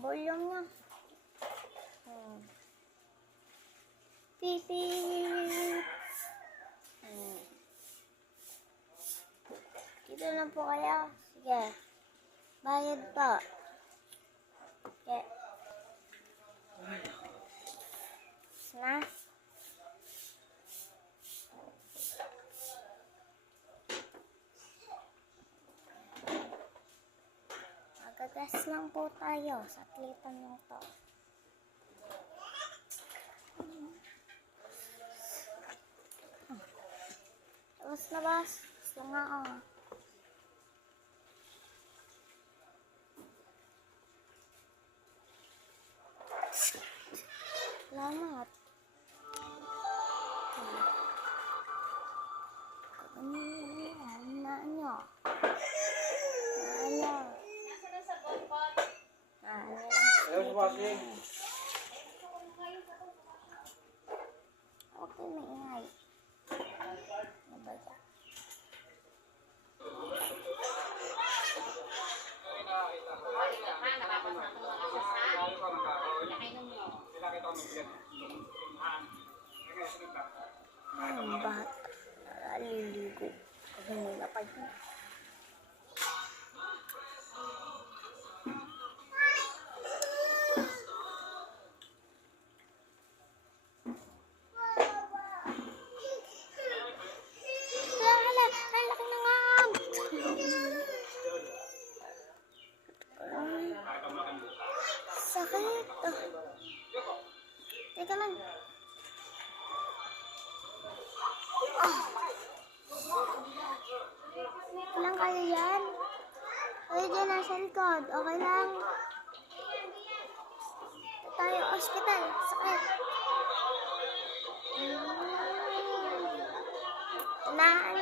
Volume niya. Pipi. Dito lang po kayo. Sige. Bayad po. Okay. Na? Magagas lang po tayo. Saklitan lang to. Tapos na ba? Gusto nga ako. Salamat. Ano? Okay, maingay. Nabaga. Ang bata. Naliligo. Kasi nilapad na. Sakit. Teka lang. Walang kaya yan. Ay, dyan nasa likod. Okay lang. Tayo hospital. Sakit. Naan